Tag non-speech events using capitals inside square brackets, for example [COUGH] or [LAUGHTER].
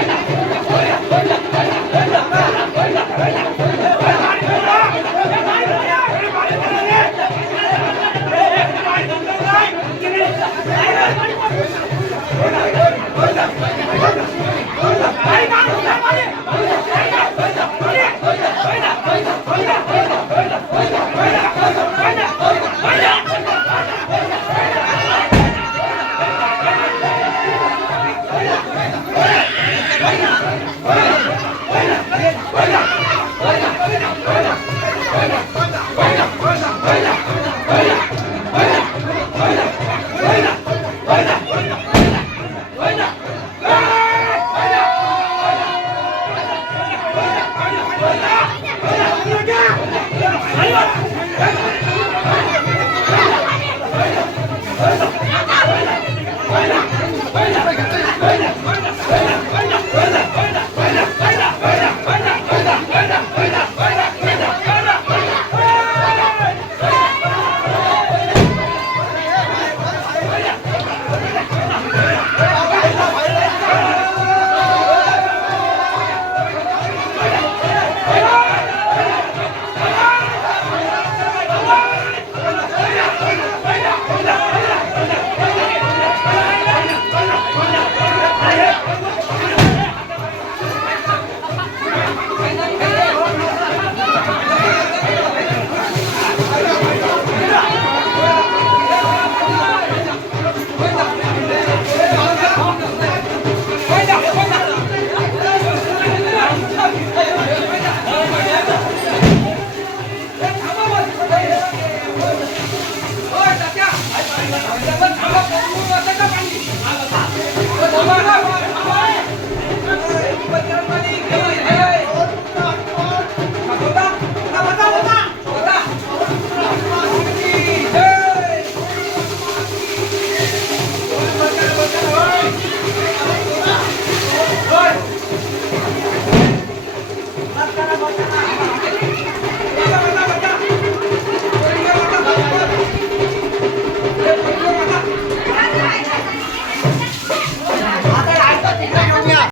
Thank [LAUGHS] you.